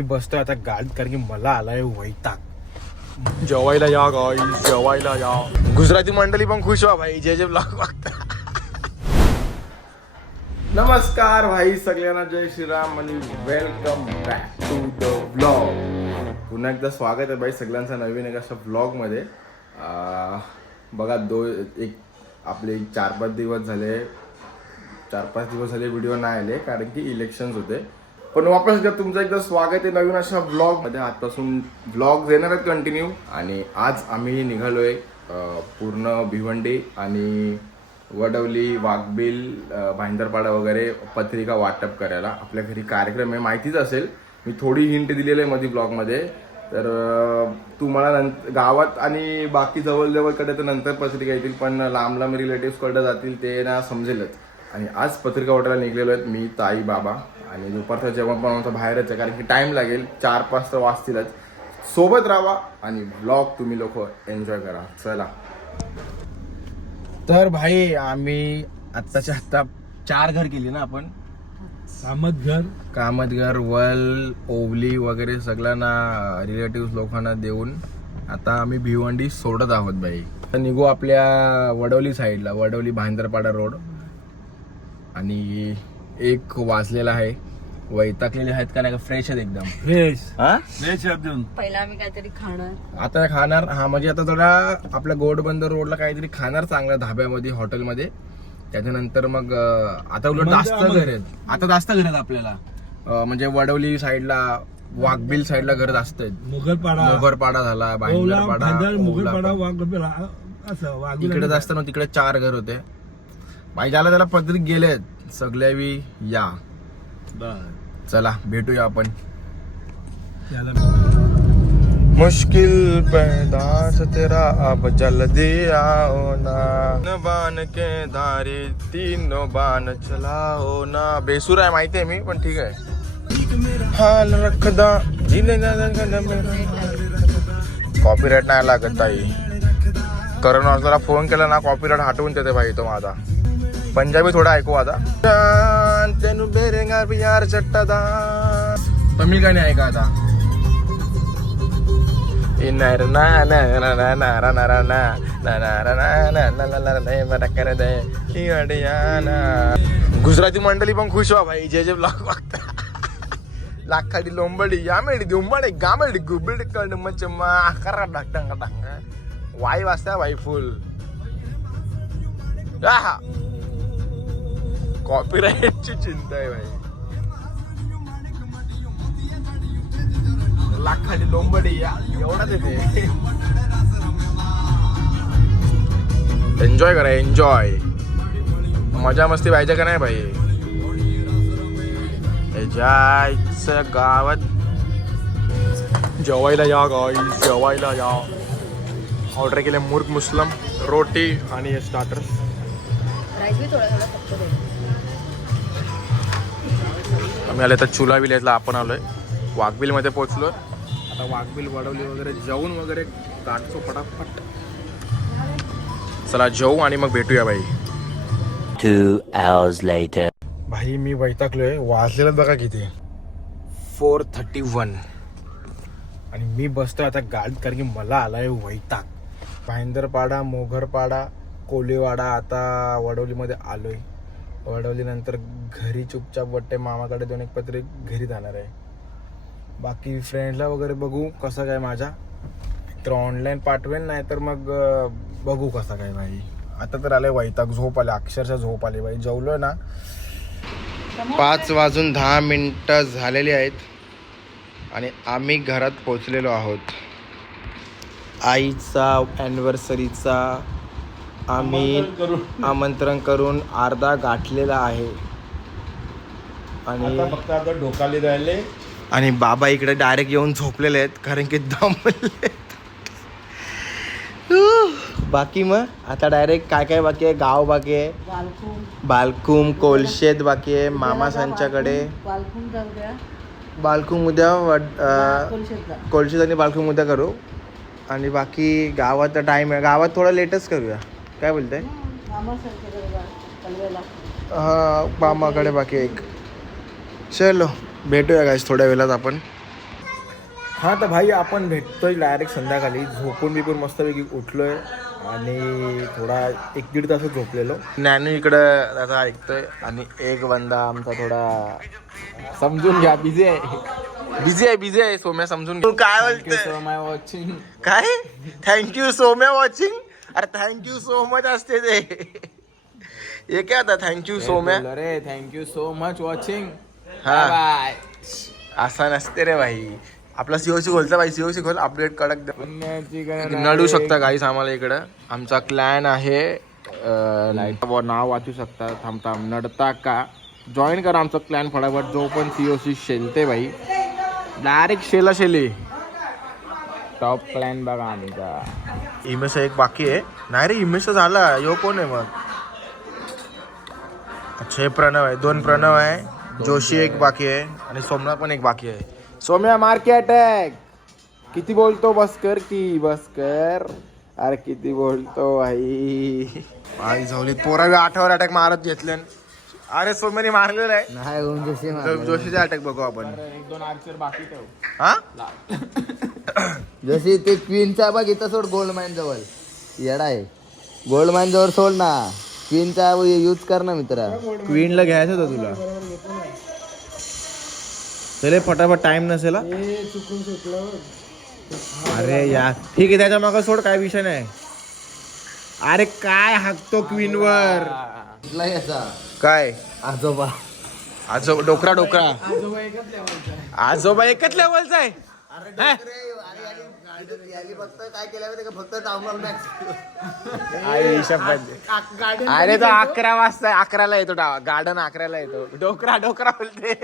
मी बसतोय आता गाडीत कारण की मला आलाय वैताग. जेवायला या गाईस, जेवायला या. गुजराती मंडळी पण खुश व्हा भाई, जे ब्लॉग बघता. नमस्कार भाई सगळ्यांना, जय श्रीराम आणि welcome back to the blog. पुन्हा एकदा स्वागत आहे भाई सगळ्यांचं नवीन एक अशा ब्लॉगमध्ये. बघा आपले 4-5 दिवस झाले व्हिडिओ नाही आले कारण की इलेक्शन्स होते. पण वापस एकदा तुमचं एकदा स्वागत आहे नवीन अशा ब्लॉगमध्ये. आजपासून ब्लॉग येणार आहेत कंटिन्यू. आणि आज आम्ही निघालोय पूर्ण भिवंडी आणि वडवली, वाघबिल, भाईंदरपाडा वगैरे पत्रिका वाटप करायला. आपल्या घरी कार्यक्रम आहे, माहितीच असेल. मी थोडी हिंट दिलेली आहे मध्ये ब्लॉगमध्ये. तर तुम्हाला गावात आणि बाकी जवळकडे तर नंतर पत्रिका येतील, पण लांब रिलेटिव्सकडे जातील ते ना समजेलच. आणि आज पत्रिका वाटायला निघलेलो आहेत मी, ताई, बाबा. आणि दुपारचं जेवण पण आमचं बाहेरच आहे कारण की टाईम लागेल, 4-5 तर वाजतीलच. सोबत राहा आणि ब्लॉग तुम्ही लोक एन्जॉय करा. चला. तर भाई आम्ही आत्ताच्या आत्ता 4 घर केली ना आपण. कामतघर, वल, ओवली वगैरे सगळ्यांना रिलेटिव्ह लोकांना देऊन आता आम्ही भिवंडी सोडत आहोत भाई. तर निघू आपल्या वडवली साईडला, वडवली भाईंदरपाडा रोड. आणि 1 वाजलेला आहे. वैतागलेले आहेत का नाही, फ्रेश आहेत एकदम. फ्रेश फ्रेश पहिला आम्ही काहीतरी खाणार. आता खाणार. हा म्हणजे आता थोडा आपल्या गोडबंदर रोडला काहीतरी खाणार चांगल्या धाब्यामध्ये, हॉटेलमध्ये. त्याच्यानंतर मग आता उलट जास्त घर आहेत. आता जास्त घर आहेत आपल्याला. म्हणजे वडवली साईडला, वाघबिल साईडला घर जास्त आहेत. मोगरपाडा झाला, भाईंदरपाडा, इकडे जास्त ना, तिकडे 4 घर होते. भाई ज्याला त्याला पत्रिक गेलेत सगळ्यावी या. चला भेटूया आपण. मुश्किल पैदास तेरा अब जल्दी आओ ना, बान के धारे 3 बान चलाओ ना. बेसूर आहे माहिती आहे मी, पण ठीक आहे. हाल रखदा कॉपीराइट नाही लागत ताई. करण अर्जुनला फोन केला ना, कॉपीराइट हटवून देते भाई तो माझा. पंजाबी थोडा ऐकू आता. तेनु बेरेंगा बिहार चट्टादा. तमिळ गाणी ऐका आता. गुजराती मंडळी पण खुश व्हा भाई, जे ब्लॉग बघता. लाखाडी लोंबडी यामेडी दुंबडी गामेडी गुबडी कड मचमा करा डांगा डांगा. वाई वाजता भाई फुल. कॉपीराइटची चिंता आहे भाई. लाखाडी लोंबडी या एवढाच येते. एन्जॉय करा, एन्जॉय. मजा मस्ती पाहिजे का नाही भाई. जायचं गावात. जेवायला या गाईस, जेवायला या. ऑर्डर केले मुर्ग मुस्लम, रोटी आणि स्टार्टर्स. आम्ही आले तर चुला विलेजला आपण आलोय. वाघबिल मध्ये पोहोचलो. आता वाघबिल, वडवली वगैरे जाऊन वगैरे काढतो फटाफट. चला जेवू आणि मग भेटूया भाई. 2 hours later. भाई मी वैतागलोय. वाजलेलं बघा किती, 4:31. आणि मी बसतोय आता गाडीत कारण की मला आलाय वैताग. भाईंदरपाडा, मोगरपाडा, कोलीवाडा, आता वडवलीमध्ये आलोय. वडवली नंतर घरी चुपचाप वाटते, मामाकडे 2 पत्रिक घरी जाणार आहे. बाकी फ्रेंडला वगैरे बघू कसं काय. माझ्या तर ऑनलाईन पाठवेन, नाही तर मग बघू कसं काय भाई. आता तर आले वैताग, झोप आले, अक्षरशः झोप आली भाई. जेवलोय ना. 5:10 झालेली आहेत आणि आम्ही घरात पोचलेलो आहोत. आईचा ॲनिव्हर्सरीचा आम्ही आमंत्रण करून अर्धा गाठलेला आहे. आणि फक्त आता ढोकाले राहिले. आणि बाबा इकडे डायरेक्ट येऊन झोपलेले आहेत कारण की दमले. बाकी मग आता डायरेक्ट काय बाकी आहे. गाव बाकी आहे, बालकुम, कोलशेत बाकी आहे. मामासांच्याकडे बालकुम उद्या, कोलशेत आणि बालकुम उद्या करू. आणि बाकी गावात टाइम आहे, गावात थोडा लेटच करूया. काय बोलताय. हा मामाकडे बाकी एक. चलो भेटूया गाईस थोड्या वेळात आपण. हा तर भाई आपण भेटतोय डायरेक्ट संध्याकाळी. झोपून बिपून मस्तपैकी उठलोय आणि थोडा 1-1.5 तास झोपलेलो. ज्ञानू इकडं आता ऐकतोय आणि एक बंदा आमचा थोडा समजून घ्या बिझी आहे सोम्या समजून घ्या. काय बोलतोय काय थँक्यू सोम्या वॉचिंग. अरे थँक्यू सो मच असते ते. हे काय आता थँक्यू सोम्या. अरे थँक्यू सो मच वॉचिंग. हा बाय. असा नसते रे भाई. आपला सीओसी खोलचा भाई. सीओसी खोल अपडेट कडक नडू शकता गाईस आम्हाला इकडं. आमचा क्लॅन आहे नाव वाचू शकता. थांबता नडता का जॉईन करा आमचा क्लॅन फटाफट. जो पण सीओसी शेलते भाई डायरेक्ट शेले. टॉप प्लॅन बघा आमचा. इमेश एक बाकी आहे. नाही रे इमेश झाला. यो कोण आहे मग. अच्छा हे प्रणव आहे. 2 प्रणव आहे. जोशी एक बाकी आहे आणि सोमनाथ पण एक बाकी आहे. सोम्या मार की अटॅक. किती बोलतो बस कर. अरे किती बोलतो भाई. आई झोलीत पोरा 8वर अटॅक मारत घेतले. अरे सोम्याने मारलेला आहे. नाही जोशीचा अटॅक बघू आपण. 1-2 आर्चर बाकी ठेव. हा जशी ते क्वीनचा बघ इथं सोड. गोल्ड माइन जवळ येडा आहे. गोल्ड माइन जवळ सोड ना. क्वीनचा यूज कर ना मित्रा. क्वीनला घ्यायचं होतं तुला. चले फटाफट टाइम नसेल. अरे यार ठीक आहे त्याच्या मागं सोड. काय विषय नाही. अरे काय हाकतो क्वीन वर. याचा काय आजोबा डोकरा आजोबा एकच लेवलचा आहे. काय केलं फक्त अरे तो 11 वाजता 11ला येतो. गार्डन 11ला येतो. डोकरा बोलते.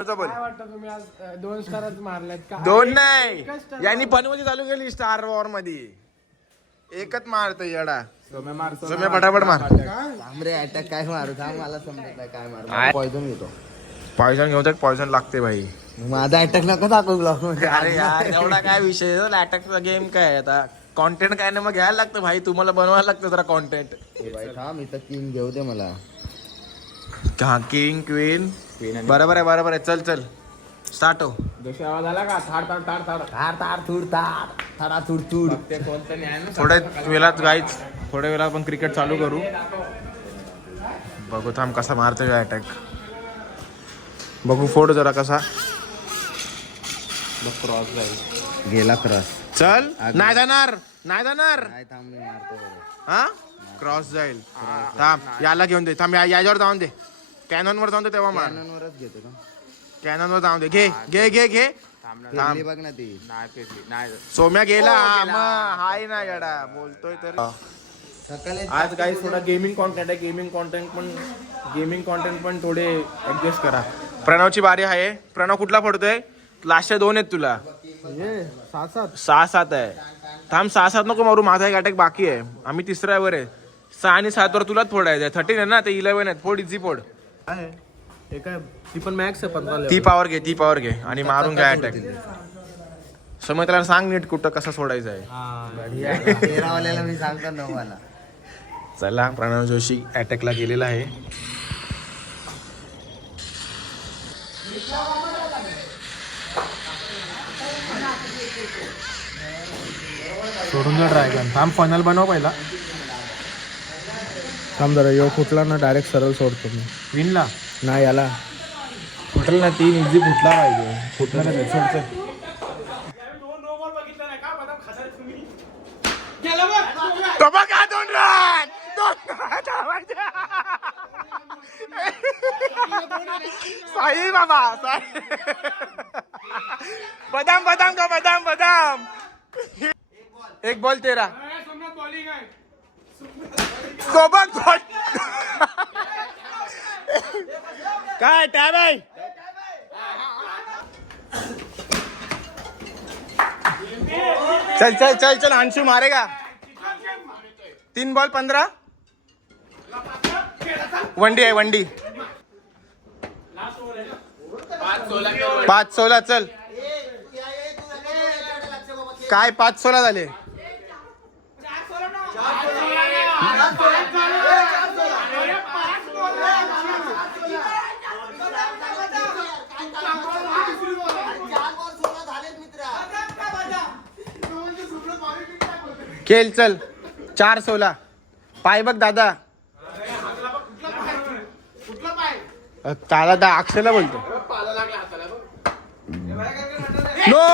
तुम्ही आज 2 स्टारच मारलेत का. 2 नाही यांनी बनवली चालू केली स्टार वॉर मध्ये. एकच मारतो येडा. सोम्या फटाफट मार. रे अटॅक काय मारू थांब. मला समजत नाही काय मारू. पॉइझन घेतो. पॉयझन घेऊन तर पॉयझन लागते भाई. माझा अटॅक नका दाखवू ब्लॉग. अरे यार एवढा काय विषय. अटॅकचा गेम काय आता. कॉन्टेंट काय नाही मग घ्यायला लागतं भाई. तुम्हाला बनवायला लागतं जरा कॉन्टेंट. थांब इथं किंग घेऊ दे मला. हा किंग क्वीन बरोबर आहे. चल स्टार्ट हो. जशी आवाज आला का थाड थोडा ते कोणतं न्याय ना. थोड्या वेळात आपण क्रिकेट चालू करू. बघू थांब कसा मारतोय अटॅक. बघू फोड जरा कसा. क्रॉस जाईल. गेला क्रॉस. चल नाही जाणार. काय थांब मी मारतो. हा क्रॉस जाईल. थांब याला घेऊन दे. थांब याच्यावर जाऊन दे. कॅनॉन वर जाऊन दे तेव्हा मार. वरच घेतो का. कॅनॉन वर जाऊन दे. घे फेकली बघ ना ती. नाही सोम्या गेला. हाय ना गडा बोलतोय तर. सकाळी आज काही थोडा गेमिंग कॉन्टेंट आहे. गेमिंग कॉन्टेंट पण थोडे ऍडजस्ट करा. प्रणवची बारी आहे. प्रणव कुठला पडतोय. लास्टच्या 2 आहेत तुला. 6-7 आहे. थांब 6-7 नको मारू. माझा एक अटॅक बाकी आहे. आम्ही 3ऱ्या वर आहे. 6 आणि 7 वर तुलाच फोडायचं आहे. 13 आहे ना ते 11 आहेत. फोड इझी फोड. ती पण मॅक्स आहे 15. ती पावर घे आणि मारून घ्या अटॅक. समज त्याला सांग नीट कुठं कसं सोडायचं आहे. 13 वाल्याला मी सांगतो 9 वाला. चला प्रणव जोशी अटॅकला गेलेला आहे. सोडून द्या ड्रॅगन. थांब फनल बनव पहिला. थांब जरा यो फुटला ना डायरेक्ट सरळ सोडतो मी. विनला नाही याला फुटल ना 3 इझी फुटला पाहिजे. फुटला नाही सोडचं. बघा 2 रन. साई बाबा बदाम. एक बॉल 13. तो बघ काय टॅब आहे. चल अंशू मारेगा. 3 बॉल 15. वनडी आहे. 5-16 चल. काय 5-16 झाले. खेळ चल 4-16 पाय बघ दादा ताला अक्षयला बोलतो नो